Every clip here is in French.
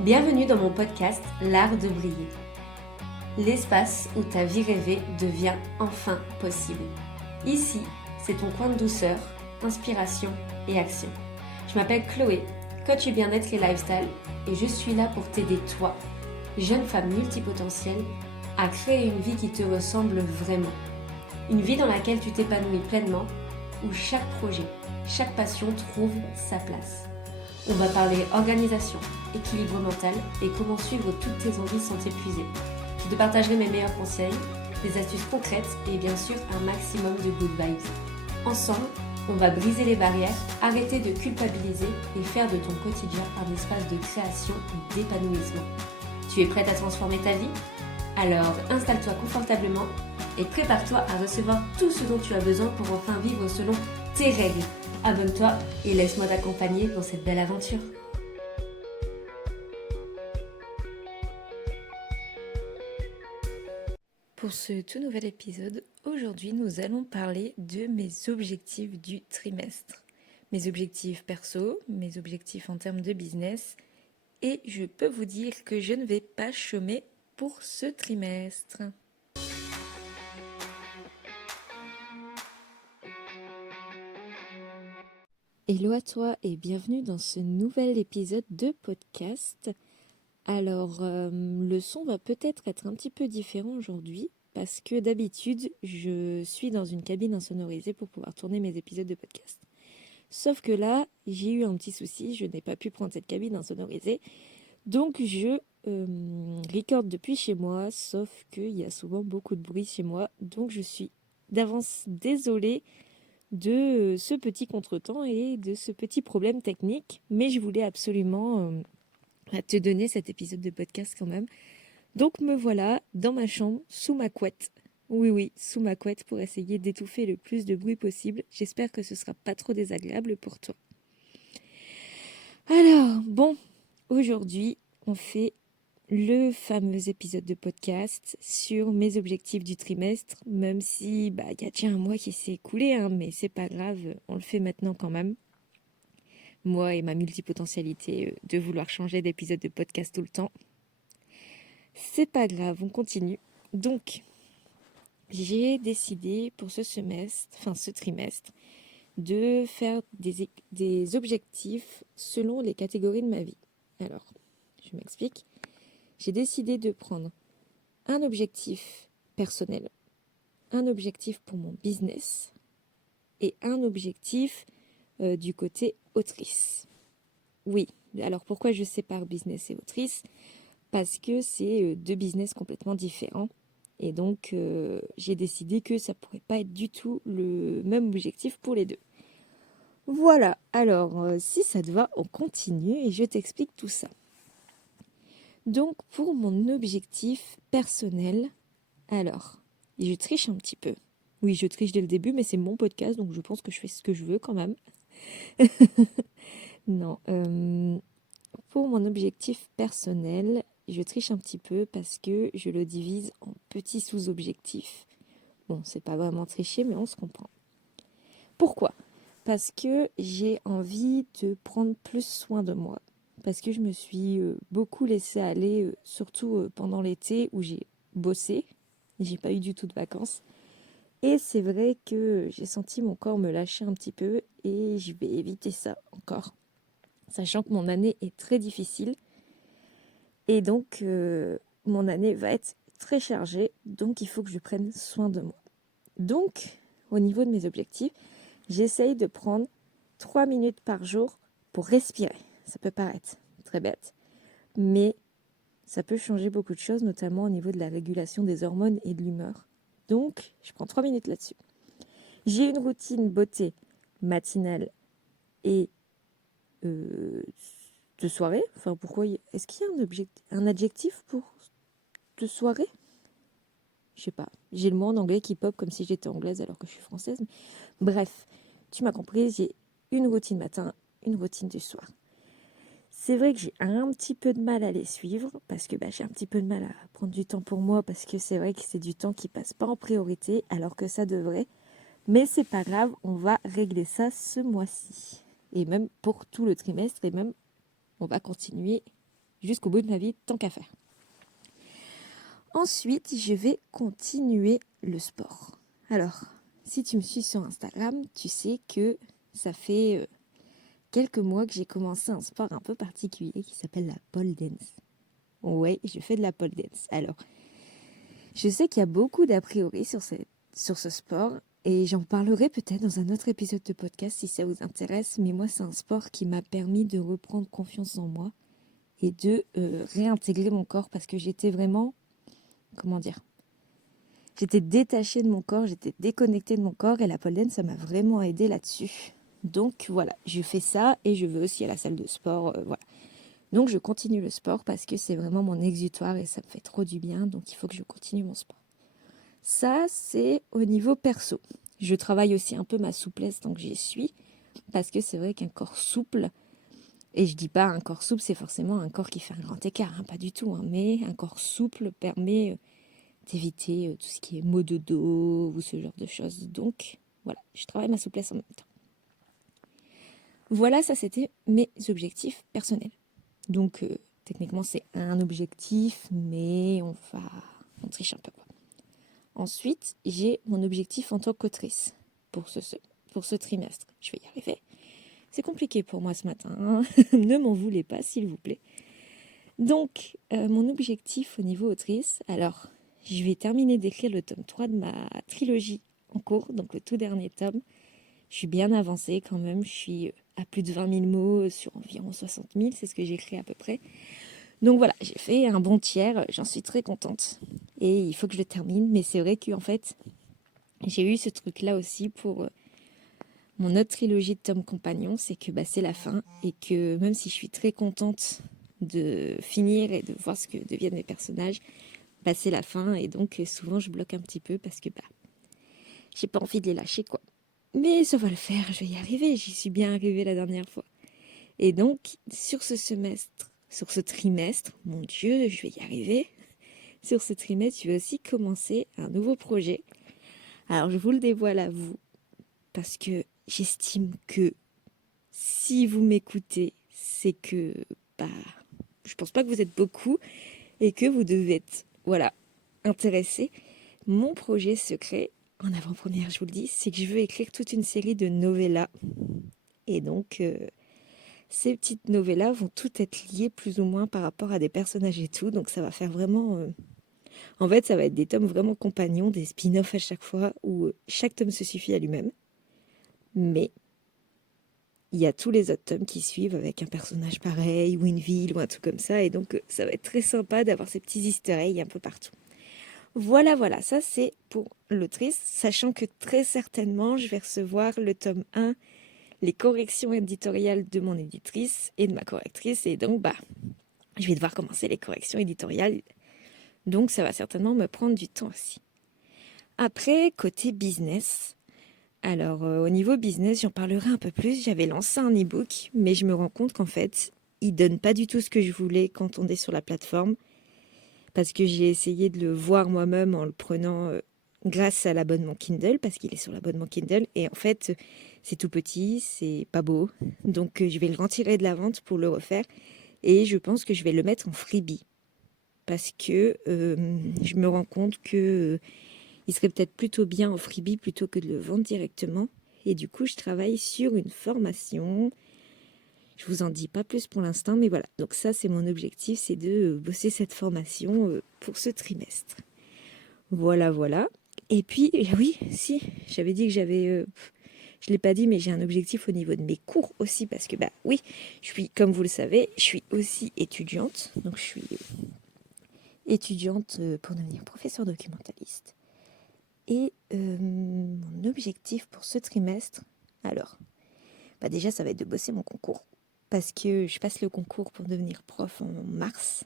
Bienvenue dans mon podcast L'Art de briller, l'espace où ta vie rêvée devient enfin possible. Ici, c'est ton coin de douceur, inspiration et action. Je m'appelle Chloé, coach du bien-être et lifestyle, et je suis là pour t'aider toi, jeune femme multipotentielle, à créer une vie qui te ressemble vraiment. Une vie dans laquelle tu t'épanouis pleinement, où chaque projet, chaque passion trouve sa place. On va parler organisation, équilibre mental et comment suivre toutes tes envies sans t'épuiser. Je te partagerai mes meilleurs conseils, des astuces concrètes et bien sûr un maximum de good vibes. Ensemble, on va briser les barrières, arrêter de culpabiliser et faire de ton quotidien un espace de création et d'épanouissement. Tu es prête à transformer ta vie ? Alors installe-toi confortablement et prépare-toi à recevoir tout ce dont tu as besoin pour enfin vivre selon tes règles. Abonne-toi et laisse-moi t'accompagner dans cette belle aventure. Pour ce tout nouvel épisode, aujourd'hui nous allons parler de mes objectifs du trimestre. Mes objectifs perso, mes objectifs en termes de business. Et je peux vous dire que je ne vais pas chômer pour ce trimestre. Hello à toi et bienvenue dans ce nouvel épisode de podcast. Alors, le son va peut-être être un petit peu différent aujourd'hui parce que d'habitude, je suis dans une cabine insonorisée pour pouvoir tourner mes épisodes de podcast. Sauf que là, j'ai eu un petit souci, je n'ai pas pu prendre cette cabine insonorisée. Donc, je recorde depuis chez moi, sauf qu'il y a souvent beaucoup de bruit chez moi. Donc, je suis d'avance désolée de ce petit contretemps et de ce petit problème technique. Mais je voulais absolument te donner cet épisode de podcast quand même. Donc me voilà dans ma chambre, sous ma couette. Oui, sous ma couette pour essayer d'étouffer le plus de bruit possible. J'espère que ce sera pas trop désagréable pour toi. Alors, bon, aujourd'hui, on fait le fameux épisode de podcast sur mes objectifs du trimestre, même si il y a déjà un mois qui s'est écoulé, mais c'est pas grave, on le fait maintenant quand même. Moi et ma multipotentialité de vouloir changer d'épisode de podcast tout le temps. C'est pas grave, on continue. Donc, j'ai décidé pour ce trimestre, de faire des objectifs selon les catégories de ma vie. Alors, je m'explique. J'ai décidé de prendre un objectif personnel, un objectif pour mon business et un objectif du côté autrice. Oui, alors pourquoi je sépare business et autrice ? Parce que c'est deux business complètement différents. Et donc, j'ai décidé que ça ne pourrait pas être du tout le même objectif pour les deux. Voilà, alors si ça te va, on continue et je t'explique tout ça. Donc, pour mon objectif personnel, alors, et je triche un petit peu. Oui, je triche dès le début, mais c'est mon podcast, donc je pense que je fais ce que je veux quand même. Non, pour mon objectif personnel, je triche un petit peu parce que je le divise en petits sous-objectifs. Bon, c'est pas vraiment tricher, mais on se comprend. Pourquoi ? Parce que j'ai envie de prendre plus soin de moi. Parce que je me suis beaucoup laissée aller, surtout pendant l'été où j'ai bossé. J'ai pas eu du tout de vacances. Et c'est vrai que j'ai senti mon corps me lâcher un petit peu et je vais éviter ça encore. Sachant que mon année est très difficile. Et donc, mon année va être très chargée. Donc, il faut que je prenne soin de moi. Donc, au niveau de mes objectifs, j'essaye de prendre 3 minutes par jour pour respirer. Ça peut paraître très bête, mais ça peut changer beaucoup de choses, notamment au niveau de la régulation des hormones et de l'humeur. Donc, je prends 3 minutes là-dessus. J'ai une routine beauté matinale et de soirée. Enfin, pourquoi est-ce qu'il y a un adjectif pour de soirée ? Je sais pas. J'ai le mot en anglais qui pop comme si j'étais anglaise alors que je suis française. Bref, tu m'as compris, j'ai une routine matin, une routine du soir. C'est vrai que j'ai un petit peu de mal à les suivre parce que j'ai un petit peu de mal à prendre du temps pour moi parce que c'est vrai que c'est du temps qui passe pas en priorité alors que ça devrait. Mais c'est pas grave, on va régler ça ce mois-ci. Et même pour tout le trimestre et même on va continuer jusqu'au bout de ma vie, tant qu'à faire. Ensuite, je vais continuer le sport. Alors, si tu me suis sur Instagram, tu sais que ça fait quelques mois que j'ai commencé un sport un peu particulier qui s'appelle la pole dance. Ouais, je fais de la pole dance. Alors, je sais qu'il y a beaucoup d'a priori sur ce sport et j'en parlerai peut-être dans un autre épisode de podcast si ça vous intéresse, mais moi, c'est un sport qui m'a permis de reprendre confiance en moi et de réintégrer mon corps parce que j'étais vraiment, comment dire, j'étais détachée de mon corps, j'étais déconnectée de mon corps et la pole dance, ça m'a vraiment aidée là-dessus. Donc voilà, je fais ça et je vais aussi à la salle de sport, voilà. Donc je continue le sport parce que c'est vraiment mon exutoire et ça me fait trop du bien, donc il faut que je continue mon sport. Ça, c'est au niveau perso. Je travaille aussi un peu ma souplesse tant que j'y suis, parce que c'est vrai qu'un corps souple, et je dis pas un corps souple, c'est forcément un corps qui fait un grand écart, hein, pas du tout, hein, mais un corps souple permet d'éviter tout ce qui est maux de dos ou ce genre de choses. Donc voilà, je travaille ma souplesse en même temps. Voilà, ça c'était mes objectifs personnels. Donc techniquement c'est un objectif, mais on triche un peu, quoi. Ensuite, j'ai mon objectif en tant qu'autrice pour ce trimestre. Je vais y arriver. C'est compliqué pour moi ce matin, hein. Ne m'en voulez pas, s'il vous plaît. Donc, mon objectif au niveau autrice, alors, je vais terminer d'écrire le tome 3 de ma trilogie en cours, donc le tout dernier tome. Je suis bien avancée quand même, je suis à plus de 20 000 mots sur environ 60 000, c'est ce que j'écris à peu près. Donc voilà, j'ai fait un bon tiers, j'en suis très contente. Et il faut que je le termine, mais c'est vrai qu'en fait, j'ai eu ce truc-là aussi pour mon autre trilogie de tomes compagnons, c'est que c'est la fin, et que même si je suis très contente de finir et de voir ce que deviennent mes personnages, c'est la fin, et donc souvent je bloque un petit peu parce que j'ai pas envie de les lâcher, quoi. Mais ça va le faire, je vais y arriver, j'y suis bien arrivée la dernière fois. Et donc, sur ce trimestre, mon Dieu, je vais y arriver. Sur ce trimestre, je vais aussi commencer un nouveau projet. Alors, je vous le dévoile à vous, parce que j'estime que si vous m'écoutez, c'est que, je pense pas que vous êtes beaucoup et que vous devez être, voilà, intéressés. Mon projet secret, en avant-première, je vous le dis, c'est que je veux écrire toute une série de novellas. Et donc, ces petites novellas vont toutes être liées plus ou moins par rapport à des personnages et tout. Donc, ça va faire vraiment... En fait, ça va être des tomes vraiment compagnons, des spin-offs à chaque fois, où chaque tome se suffit à lui-même. Mais il y a tous les autres tomes qui suivent avec un personnage pareil, ou une ville, ou un truc comme ça. Et donc, ça va être très sympa d'avoir ces petits easter eggs un peu partout. Voilà, ça c'est pour l'autrice, sachant que très certainement, je vais recevoir le tome 1, les corrections éditoriales de mon éditrice et de ma correctrice. Et donc, je vais devoir commencer les corrections éditoriales. Donc, ça va certainement me prendre du temps aussi. Après, côté business, alors au niveau business, j'en parlerai un peu plus. J'avais lancé un e-book, mais je me rends compte qu'en fait, il donne pas du tout ce que je voulais quand on est sur la plateforme, parce que j'ai essayé de le voir moi-même en le prenant grâce à l'abonnement Kindle, parce qu'il est sur l'abonnement Kindle, et en fait, c'est tout petit, c'est pas beau, donc je vais le retirer de la vente pour le refaire, et je pense que je vais le mettre en freebie, parce que je me rends compte que il serait peut-être plutôt bien en freebie plutôt que de le vendre directement. Et du coup, je travaille sur une formation. Je vous en dis pas plus pour l'instant, mais voilà. Donc ça, c'est mon objectif, c'est de bosser cette formation pour ce trimestre. Voilà. Et puis, oui, si, j'avais dit que j'avais... je l'ai pas dit, mais j'ai un objectif au niveau de mes cours aussi, parce que, oui, je suis, comme vous le savez, je suis aussi étudiante. Donc, je suis étudiante pour devenir professeure documentaliste. Et mon objectif pour ce trimestre, alors, déjà, ça va être de bosser mon concours. Parce que je passe le concours pour devenir prof en mars.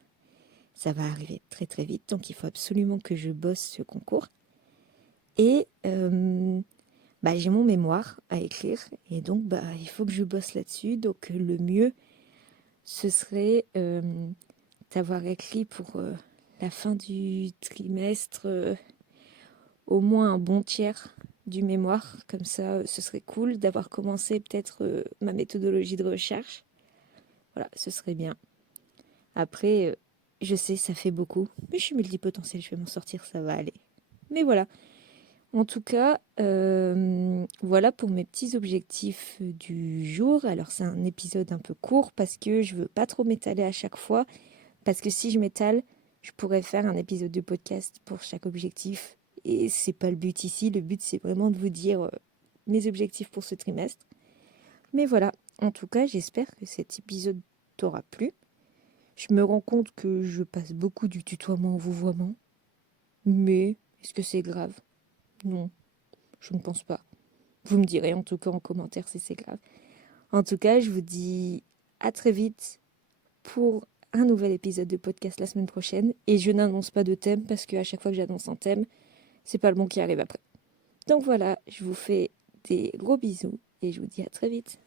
Ça va arriver très très vite, donc il faut absolument que je bosse ce concours. Et j'ai mon mémoire à écrire, et donc il faut que je bosse là-dessus. Donc le mieux, ce serait d'avoir écrit pour la fin du trimestre au moins un bon tiers du mémoire, comme ça ce serait cool d'avoir commencé peut-être ma méthodologie de recherche. Voilà, ce serait bien. Après, je sais, ça fait beaucoup, mais je suis multipotentielle, je vais m'en sortir, ça va aller. Mais voilà. En tout cas, voilà pour mes petits objectifs du jour. Alors c'est un épisode un peu court parce que je veux pas trop m'étaler à chaque fois. Parce que si je m'étale, je pourrais faire un épisode de podcast pour chaque objectif. Et c'est pas le but ici. Le but c'est vraiment de vous dire mes objectifs pour ce trimestre. Mais voilà. En tout cas, j'espère que cet épisode t'aura plu. Je me rends compte que je passe beaucoup du tutoiement au vouvoiement. Mais est-ce que c'est grave? Non, je ne pense pas. Vous me direz en tout cas en commentaire si c'est grave. En tout cas, je vous dis à très vite pour un nouvel épisode de podcast la semaine prochaine. Et je n'annonce pas de thème parce qu'à chaque fois que j'annonce un thème, c'est pas le bon qui arrive après. Donc voilà, je vous fais des gros bisous et je vous dis à très vite.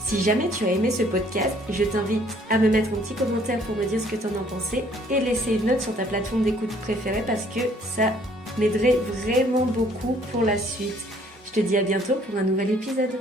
Si jamais tu as aimé ce podcast, je t'invite à me mettre un petit commentaire pour me dire ce que tu en as pensé et laisser une note sur ta plateforme d'écoute préférée parce que ça m'aiderait vraiment beaucoup pour la suite. Je te dis à bientôt pour un nouvel épisode.